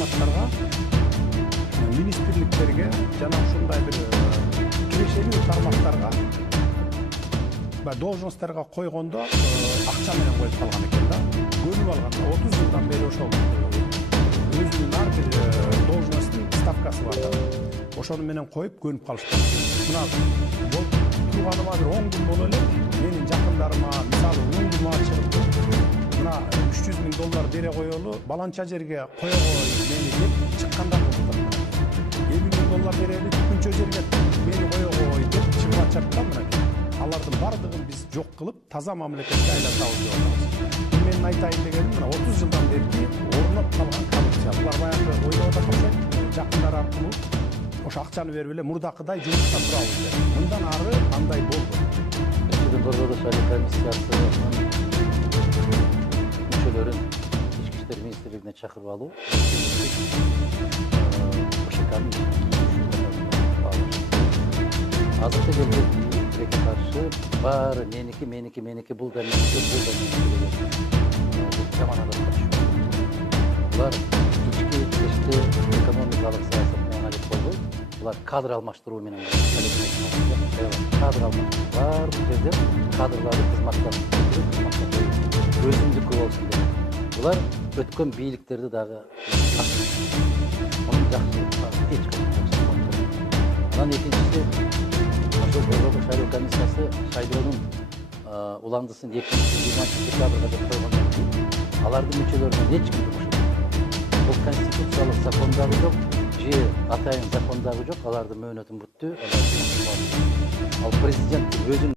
кызматтарга, министрликтерге жана ушундай бир кирешелүү тармактарга должностторго койгондо акча менен коюп калган экен да. Көнүп алган 30 жылдан бери ошол өзүнүн ар бир должносттун ставкасы бар да. Ошону менен коюп көнүп калышкан. Мына турганыма бир 10 күн боло эле менин жакындарыма мисалы уюма чыгып мына $300,000 бере коелу, баланча жерге кое кой мени деп чыккандар болду. $50,000 берели, түкүнчө жерге мени кое кой деп чыгып атышат мына. Алардын бардыгын биз жок кылып, таза мамлекетке айлантабыз деп атабыз. Менин айтайын дегеним мына 30 жылдан бери орноп калган коррупция. Булар баягы ойлоп атышат, жакындар аркылуу ошо акчаны берип эле мурдакыдай жумушта турабыз деп. Мындан ары андай болду. Türkiye'nin Bordo'da Şahane Komisyası'nın müçelerin İçki İşleri Ministerliğine çakırıp alıp OŞK'nın azıcık geldi direkt karşı var meniki bul da meniki zamana da karışıyor. Bunlar içki işte ekonomik siyasetine alik oldu. Bunlar kadr almashtırуу менен kadr almashtırуу бар бул жерде кадрларды кызматтан өзүмдүкү болсун деп. Булар өткөн бийликтерди дагы мунун жакшылыкка эч качан. Анан экинчиси ошол Бордо шайлоо комиссиясы шайлоонун уландысын 2020 декабрга деп койгондон кийин алардын мүчөлөрүнөн эч ким бул конституциялык закондагы жок, же атайын закондагы жок, алардын мөөнөтүн бүттү. Ал президенттин өзүнүн